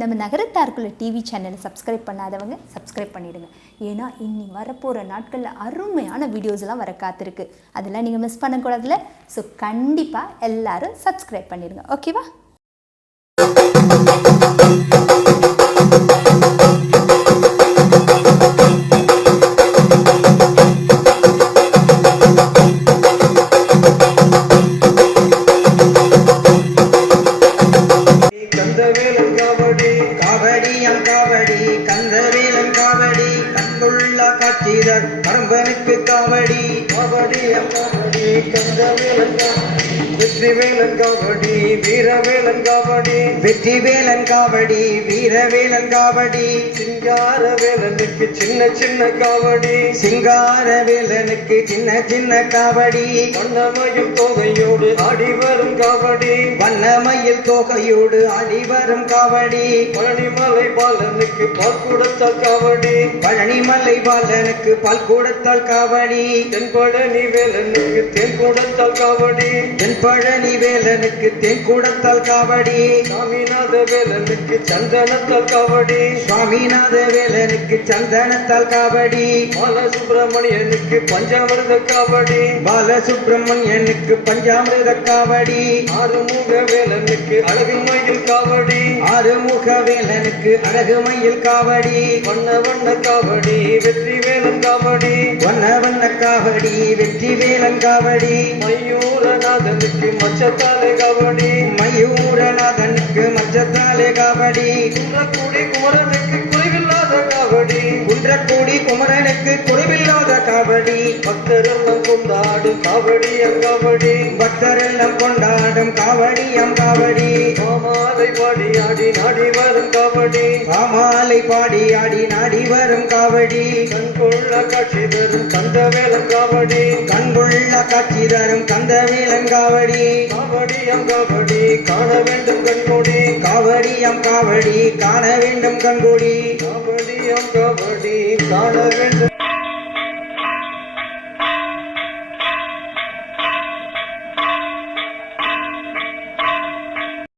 நம்ம நகரத்தாருக்குள்ள டிவி சேனலை சப்ஸ்கிரைப் பண்ணாதவங்க சப்ஸ்கிரைப் பண்ணிடுங்க. ஏன்னா இனி வரப்போகிற நாட்களில் அருமையான வீடியோஸ்லாம் வர காத்திருக்கு. அதெல்லாம் நீங்கள் மிஸ் பண்ணக்கூடாதுல. ஸோ கண்டிப்பாக எல்லாரும் சப்ஸ்கிரைப் பண்ணிடுங்க. ஓகேவா? பரம்பனுக்கு காவடி காவடி காவடி கந்தவேலன் வெற்றிவேலன் காவடி வீரவேலன் காவடி வெற்றிவேலன் காவடி வீரவேலன் காவடி சிங்காரவேலனுக்கு சின்ன சின்ன காவடி சிங்காரவேலனுக்கு சின்ன சின்ன காவடி வண்ணமயில் தோகையோடு ஆடி வரும் காவடி வண்ணமயில் தோகையோடு ஆடி வரும் காவடி பழனிமலை பாலனுக்கு பால் கொடுத்தால் காவடி பழனிமலை பாலனுக்கு பால் கொடுத்தால் காவடி தென்பழனி வேலனுக்கு தேன் கொடுத்தால் காவடி தென்பழனி வேலனுக்கு தேன் கொடுத்தால் காவடி சுவாமிநாத வேலனுக்கு சந்தனத்தால் காவடி சுவாமிநாத வேலனுக்கு சந்தனத்தால் காவடி பாலசுப்பிரமணியனுக்கு பஞ்சாமிர்த காவடி பாலசுப்பிரமணியனுக்கு பஞ்சாமிர்த காவடி ஆறுமுக வேலனுக்கு அழகு மயில் காவடி ஆறுமுக வேலனுக்கு அழகு மயில் காவடி வண்ண வண்ண காவடி வெற்றி வேலன் காவடி வண்ண வண்ண காவடி வெற்றி வேலன் காவடி மயூரநாதனுக்கு மச்சத்தாலே காவடி மயூரநாதனுக்கு மச்சத்தாலே காவடி குன்றக்குடி குமரனுக்கு குறைவில்லாத காவடி குன்றக்குடி குமரனுக்கு குறைவில்லாத காவடி பக்தரெல்லாம் கொண்டாடும் காவடி அங்காவடி பக்தரெல்லாம் கொண்டாடும் காவடி அங்காவடி மாமாலை பாடி ஆடி நாடி வரும் காவடி மாமாலை பாடி ஆடி நாடி வரும் காவடி கண்கொள்ள காட்சி தரும் கந்தவேலன் காவடி கண்கொள்ள காட்சி தரும் கந்தவேலன் காவடி காவடி அங்காவடி காண வேண்டும் கண்கொடி காவடி அங்காவடி காண வேண்டும் கண்கொடி காவடி அங்காவடி காண வேண்டும்.